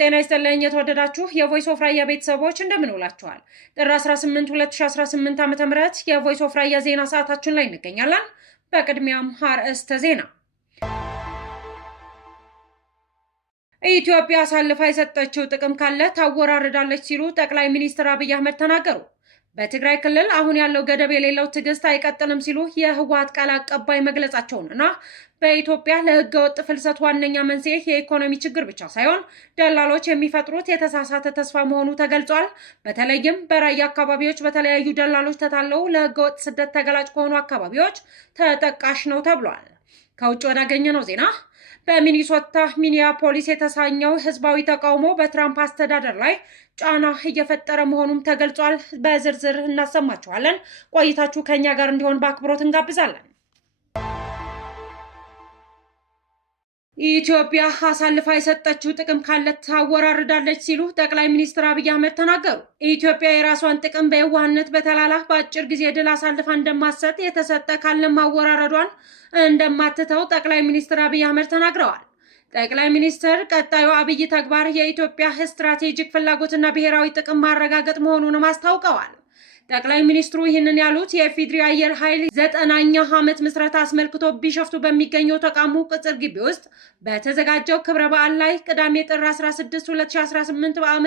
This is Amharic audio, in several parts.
ጤና ይስጥልኝ የተወደዳችሁ የቮይስ ኦፍ ራያ ቤተሰቦች እንደምን ውላችኋል? ጥር 18 2018 ዓ.ም የቮይስ ኦፍ ራያ ዜና ሰዓታችን ላይ እንገኛለን። በቅድሚያም አርዕስተ ዜና። ኢትዮጵያ አሳልፋ የሰጠችው ጥቅም ካለ ታወራርዳለች ሲሉ ጠቅላይ ሚኒስትር አብይ አህመድ ተናገሩ። በትግራይ ክልል አሁን ያለው ገደብ የሌለው ትዕግስት አይቀጥልም ሲሉ የህወሓት ቃል አቀባይ መግለጻቸውንና በኢትዮጵያ ለህገወጥ ፍልሰት ዋነኛ መንስኤ የኢኮኖሚ ችግር ብቻ ሳይሆን ደላሎች የሚፈጥሩት የተሳሳተ ተስፋ መሆኑ ተገልጿል። በተለይም በራያ አካባቢዎች በተለያዩ ደላሎች ተታለው ለህገወጥ ስደት ተገላጭ ከሆኑ አካባቢዎች ተጠቃሽ ነው ተብሏል። ከውጭ ወዳገኘነው ዜና በሚኒሶታ ሚኒያፖሊስ የተሳኘው ህዝባዊ ተቃውሞ በትራምፕ አስተዳደር ላይ ጫና እየፈጠረ መሆኑም ተገልጿል። በዝርዝር እናሰማችኋለን። ቆይታችሁ ከኛ ጋር እንዲሆን በአክብሮት እንጋብዛለን። ኢትዮጵያ አሳልፋ የሰጠችው ጥቅም ካለ ታወራርዳለች ሲሉ ጠቅላይ ሚኒስትር አብይ አህመድ ተናገሩ። ኢትዮጵያ የራሷን ጥቅም በየዋህነት በተላላ በአጭር ጊዜ ድል አሳልፋ እንደማትሰጥ የተሰጠ ካለ ማወራረዷን እንደማትተው ጠቅላይ ሚኒስትር አብይ አህመድ ተናግረዋል። ጠቅላይ ሚኒስትር ቀጣዩ አብይ ተግባር የኢትዮጵያ ስትራቴጂክ ፍላጎትና ብሔራዊ ጥቅም ማረጋገጥ መሆኑንም አስታውቀዋል። ጠቅላይ ሚኒስትሩ ይህንን ያሉት የኢፌዴሪ አየር ኃይል 9ኛ ዓመት ምስረታ አስመልክቶ ቢሾፍቱ በሚገኘው ተቋሙ ቅጽር ግቢ ውስጥ በተዘጋጀው ክብረ በዓል ላይ ቅዳሜ ጥር 16 2018 ዓ.ም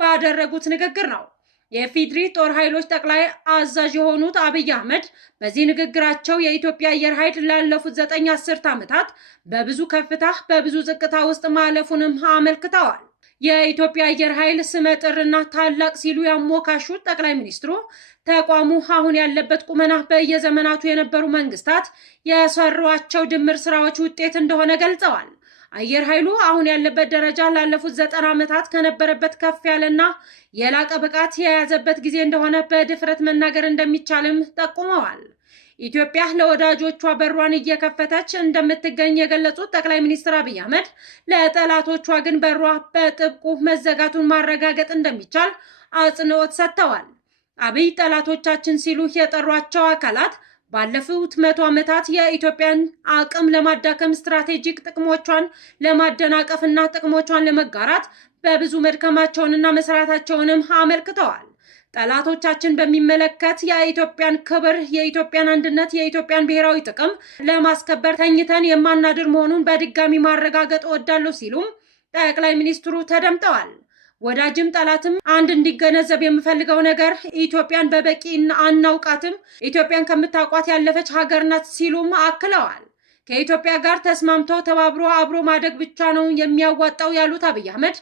ባደረጉት ንግግር ነው። የኢፌዴሪ ጦር ኃይሎች ጠቅላይ አዛዥ የሆኑት አብይ አህመድ በዚህ ንግግራቸው የኢትዮጵያ አየር ኃይል ላለፉት 9 አስርት ዓመታት በብዙ ከፍታ በብዙ ዝቅታ ውስጥ ማለፉንም አመልክተዋል። የኢትዮጵያ አየር ኃይል ስመጥርና ታላቅ ሲሉ ያሞካሹት ጠቅላይ ሚኒስትሩ ተቋሙ አሁን ያለበት ቁመና በየዘመናቱ የነበሩ መንግስታት የሰሯቸው ድምር ስራዎች ውጤት እንደሆነ ገልጸዋል። አየር ኃይሉ አሁን ያለበት ደረጃ ላለፉት 90 ዓመታት ከነበረበት ከፍ ያለና የላቀ ብቃት የያዘበት ጊዜ እንደሆነ በድፍረት መናገር እንደሚቻልም ጠቁመዋል። ኢትዮጵያ ለወዳጆቿ በሯን እየከፈተች እንደምትገኝ የገለጹት ጠቅላይ ሚኒስትር አብይ አህመድ ለጠላቶቿ ግን በሯ በጥብቁ መዘጋቱን ማረጋገጥ እንደሚቻል አጽንኦት ሰጥተዋል። አብይ ጠላቶቻችን ሲሉ የጠሯቸው አካላት ባለፉት 100 ዓመታት የኢትዮጵያን አቅም ለማዳከም ስትራቴጂክ ጥቅሞቿን ለማደናቀፍና ጥቅሞቿን ለመጋራት በብዙ መድከማቸውንና መስራታቸውንም አመልክተዋል። ጠላቶቻችን በሚመለከት የኢትዮጵያን ክብር፣ የኢትዮጵያን አንድነት፣ የኢትዮጵያን ብሔራዊ ጥቅም ለማስከበር ተኝተን የማናድር መሆኑን በድጋሚ ማረጋገጥ እወዳለሁ ሲሉም ጠቅላይ ሚኒስትሩ ተደምጠዋል። ወዳጅም ጠላትም አንድ እንዲገነዘብ የምፈልገው ነገር ኢትዮጵያን በበቂ አናውቃትም፣ ኢትዮጵያን ከምታውቋት ያለፈች ሀገር ናት ሲሉም አክለዋል። ከኢትዮጵያ ጋር ተስማምቶ ተባብሮ አብሮ ማደግ ብቻ ነው የሚያዋጣው ያሉት አብይ አህመድ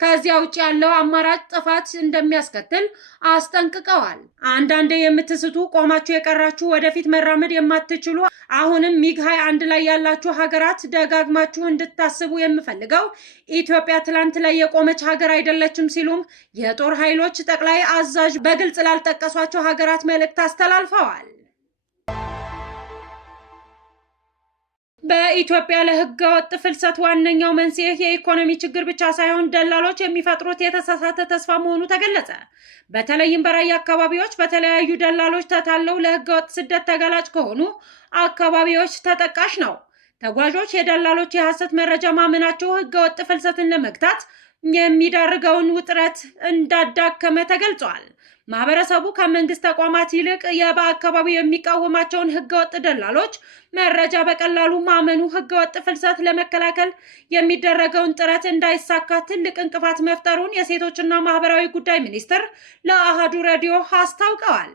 ከዚያ ውጭ ያለው አማራጭ ጥፋት እንደሚያስከትል አስጠንቅቀዋል። አንዳንዴ የምትስቱ ቆማችሁ የቀራችሁ ወደፊት መራመድ የማትችሉ አሁንም ሚግ 21 ላይ ያላችሁ ሀገራት ደጋግማችሁ እንድታስቡ የምፈልገው ኢትዮጵያ ትላንት ላይ የቆመች ሀገር አይደለችም ሲሉም የጦር ኃይሎች ጠቅላይ አዛዥ በግልጽ ላልጠቀሷቸው ሀገራት መልእክት አስተላልፈዋል። በኢትዮጵያ ለህገወጥ ፍልሰት ዋነኛው መንስኤ የኢኮኖሚ ችግር ብቻ ሳይሆን ደላሎች የሚፈጥሩት የተሳሳተ ተስፋ መሆኑ ተገለጸ። በተለይም በራያ አካባቢዎች በተለያዩ ደላሎች ተታለው ለህገወጥ ስደት ተገላጭ ከሆኑ አካባቢዎች ተጠቃሽ ነው። ተጓዦች የደላሎች የሐሰት መረጃ ማመናቸው ህገወጥ ፍልሰትን ለመግታት የሚዳርገውን ውጥረት እንዳዳከመ ተገልጿል። ማህበረሰቡ ከመንግስት ተቋማት ይልቅ በአካባቢው የሚቃወማቸውን ህገወጥ ደላሎች መረጃ በቀላሉ ማመኑ ህገወጥ ፍልሰት ለመከላከል የሚደረገውን ጥረት እንዳይሳካ ትልቅ እንቅፋት መፍጠሩን የሴቶችና ማህበራዊ ጉዳይ ሚኒስቴር ለአሃዱ ሬዲዮ አስታውቀዋል።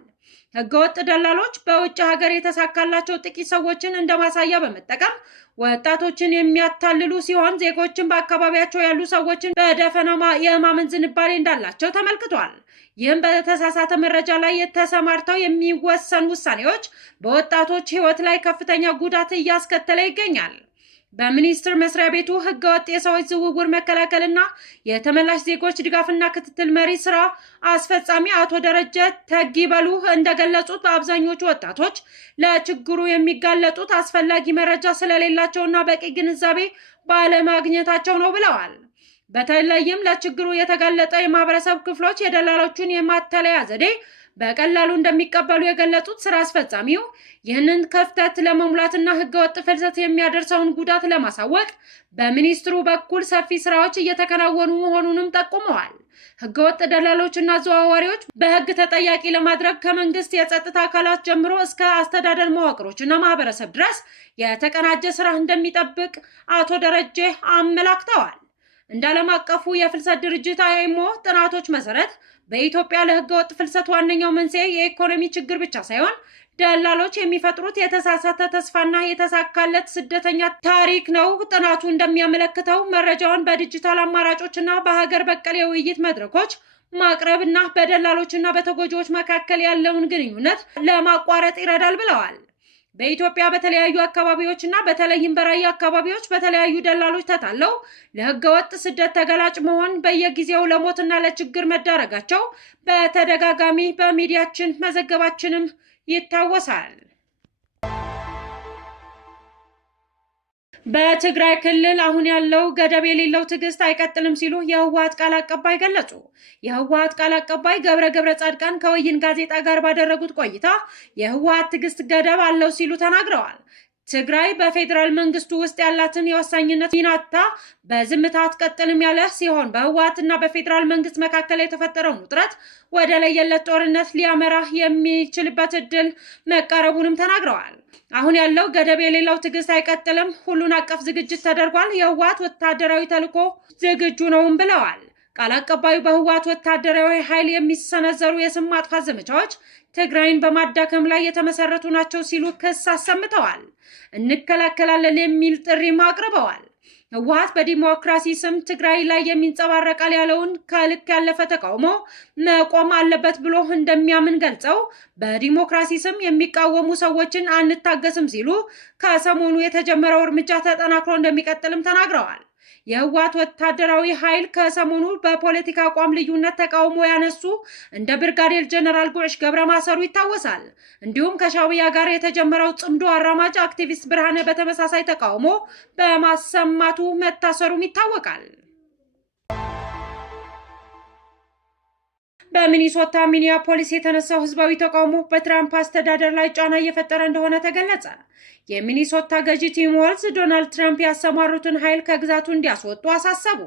ህገወጥ ደላሎች በውጭ ሀገር የተሳካላቸው ጥቂት ሰዎችን እንደማሳያ በመጠቀም ወጣቶችን የሚያታልሉ ሲሆን ዜጎችን በአካባቢያቸው ያሉ ሰዎችን በደፈናማ የማመን ዝንባሌ እንዳላቸው ተመልክቷል። ይህም በተሳሳተ መረጃ ላይ የተሰማርተው የሚወሰኑ ውሳኔዎች በወጣቶች ህይወት ላይ ከፍተኛ ጉዳት እያስከተለ ይገኛል። በሚኒስቴር መስሪያ ቤቱ ህገወጥ የሰዎች ዝውውር መከላከልና የተመላሽ ዜጎች ድጋፍና ክትትል መሪ ስራ አስፈጻሚ አቶ ደረጀ ተጊበሉ እንደገለጹት በአብዛኞቹ ወጣቶች ለችግሩ የሚጋለጡት አስፈላጊ መረጃ ስለሌላቸውና በቂ ግንዛቤ ባለማግኘታቸው ነው ብለዋል። በተለይም ለችግሩ የተጋለጠ የማህበረሰብ ክፍሎች የደላሎቹን የማታለያ ዘዴ በቀላሉ እንደሚቀበሉ የገለጹት ስራ አስፈጻሚው ይህንን ክፍተት ለመሙላትና ህገወጥ ፍልሰት የሚያደርሰውን ጉዳት ለማሳወቅ በሚኒስትሩ በኩል ሰፊ ስራዎች እየተከናወኑ መሆኑንም ጠቁመዋል። ህገወጥ ደላሎችና አዘዋዋሪዎች በህግ ተጠያቂ ለማድረግ ከመንግስት የጸጥታ አካላት ጀምሮ እስከ አስተዳደር መዋቅሮችና ማህበረሰብ ድረስ የተቀናጀ ስራ እንደሚጠብቅ አቶ ደረጀ አመላክተዋል። እንደ ዓለም አቀፉ የፍልሰት ድርጅት IMO ጥናቶች መሰረት በኢትዮጵያ ለህገወጥ ፍልሰት ዋነኛው መንስኤ የኢኮኖሚ ችግር ብቻ ሳይሆን ደላሎች የሚፈጥሩት የተሳሳተ ተስፋና የተሳካለት ስደተኛ ታሪክ ነው። ጥናቱ እንደሚያመለክተው መረጃውን በዲጂታል አማራጮችና በሀገር በቀል የውይይት መድረኮች ማቅረብና በደላሎችና በተጎጂዎች መካከል ያለውን ግንኙነት ለማቋረጥ ይረዳል ብለዋል። በኢትዮጵያ በተለያዩ አካባቢዎችና በተለይም በራያ አካባቢዎች በተለያዩ ደላሎች ተታለው ለህገወጥ ስደት ተገላጭ መሆን በየጊዜው ለሞትና ለችግር መዳረጋቸው በተደጋጋሚ በሚዲያችን መዘገባችንም ይታወሳል። በትግራይ ክልል አሁን ያለው ገደብ የሌለው ትዕግስት አይቀጥልም ሲሉ የህወሓት ቃል አቀባይ ገለጹ። የህወሓት ቃል አቀባይ ገብረ ጻድቃን ከወይን ጋዜጣ ጋር ባደረጉት ቆይታ የህወሓት ትዕግስት ገደብ አለው ሲሉ ተናግረዋል። ትግራይ በፌዴራል መንግስቱ ውስጥ ያላትን የወሳኝነት ሚናታ በዝምታ አትቀጥልም ያለ ሲሆን በህወሓትና በፌዴራል መንግስት መካከል የተፈጠረውን ውጥረት ወደ ለየለት ጦርነት ሊያመራ የሚችልበት እድል መቃረቡንም ተናግረዋል። አሁን ያለው ገደብ የሌለው ትዕግስት አይቀጥልም፣ ሁሉን አቀፍ ዝግጅት ተደርጓል፣ የህወሓት ወታደራዊ ተልዕኮ ዝግጁ ነውም ብለዋል። ቃል አቀባዩ በህወሓት ወታደራዊ ኃይል የሚሰነዘሩ የስም ማጥፋት ዘመቻዎች ትግራይን በማዳከም ላይ የተመሰረቱ ናቸው ሲሉ ክስ አሰምተዋል። እንከላከላለን የሚል ጥሪም አቅርበዋል። ህወሓት በዲሞክራሲ ስም ትግራይ ላይ የሚንጸባረቃል ያለውን ከልክ ያለፈ ተቃውሞ መቆም አለበት ብሎ እንደሚያምን ገልጸው በዲሞክራሲ ስም የሚቃወሙ ሰዎችን አንታገስም ሲሉ ከሰሞኑ የተጀመረው እርምጃ ተጠናክሮ እንደሚቀጥልም ተናግረዋል። የህወሓት ወታደራዊ ኃይል ከሰሞኑ በፖለቲካ አቋም ልዩነት ተቃውሞ ያነሱ እንደ ብርጋዴር ጀነራል ጉዕሽ ገብረ ማሰሩ ይታወሳል። እንዲሁም ከሻዕቢያ ጋር የተጀመረው ጽምዶ አራማጅ አክቲቪስት ብርሃነ በተመሳሳይ ተቃውሞ በማሰማቱ መታሰሩም ይታወቃል። በሚኒሶታ ሚኒያፖሊስ የተነሳው ህዝባዊ ተቃውሞ በትራምፕ አስተዳደር ላይ ጫና እየፈጠረ እንደሆነ ተገለጸ። የሚኒሶታ ገዢ ቲም ዋልዝ ዶናልድ ትራምፕ ያሰማሩትን ኃይል ከግዛቱ እንዲያስወጡ አሳሰቡ።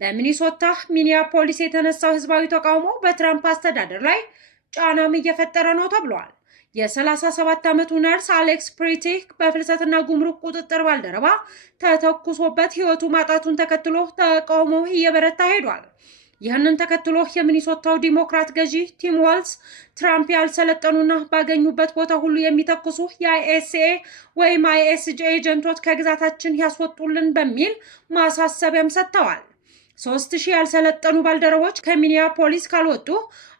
በሚኒሶታ ሚኒያፖሊስ የተነሳው ህዝባዊ ተቃውሞ በትራምፕ አስተዳደር ላይ ጫናም እየፈጠረ ነው ተብሏል። የ37 ዓመቱ ነርስ አሌክስ ፕሪቲክ በፍልሰትና ጉምሩክ ቁጥጥር ባልደረባ ተተኩሶበት ህይወቱ ማጣቱን ተከትሎ ተቃውሞ እየበረታ ሄዷል። ይህንን ተከትሎ የሚኒሶታው ዲሞክራት ገዢ ቲም ዋልዝ ትራምፕ ያልሰለጠኑና ባገኙበት ቦታ ሁሉ የሚተኩሱ የአይኤስኤ ወይም አይኤስጂ ኤጀንቶች ከግዛታችን ያስወጡልን በሚል ማሳሰቢያም ሰጥተዋል። 3000 ያልሰለጠኑ ባልደረቦች ከሚኒያፖሊስ ካልወጡ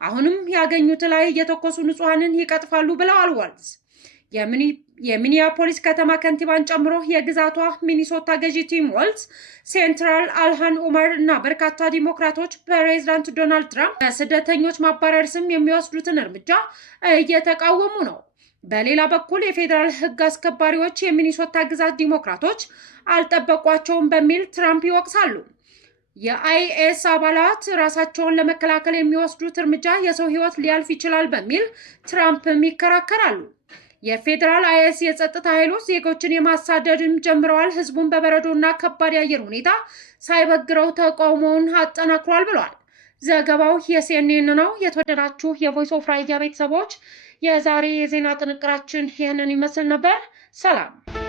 አሁንም ያገኙት ላይ እየተኮሱ ንጹሐንን ይቀጥፋሉ ብለዋል ዋልዝ። የሚኒያፖሊስ ከተማ ከንቲባን ጨምሮ የግዛቷ ሚኒሶታ ገዢ ቲም ዋልዝ ሴንትራል አልሃን ኡመር እና በርካታ ዲሞክራቶች ፕሬዝዳንት ዶናልድ ትራምፕ በስደተኞች ማባረር ስም የሚወስዱትን እርምጃ እየተቃወሙ ነው። በሌላ በኩል የፌዴራል ህግ አስከባሪዎች የሚኒሶታ ግዛት ዲሞክራቶች አልጠበቋቸውም በሚል ትራምፕ ይወቅሳሉ። የአይኤስ አባላት ራሳቸውን ለመከላከል የሚወስዱት እርምጃ የሰው ህይወት ሊያልፍ ይችላል በሚል ትራምፕም ይከራከራሉ። የፌዴራል አይኤስ የጸጥታ ኃይሎች ዜጎችን የማሳደድም ጀምረዋል። ህዝቡን በበረዶና ከባድ የአየር ሁኔታ ሳይበግረው ተቃውሞውን አጠናክሯል ብሏል። ዘገባው የሲኤንኤን ነው። የተወደዳችሁ የቮይስ ኦፍ ራይዲያ ቤተሰቦች የዛሬ የዜና ጥንቅራችን ይህንን ይመስል ነበር። ሰላም።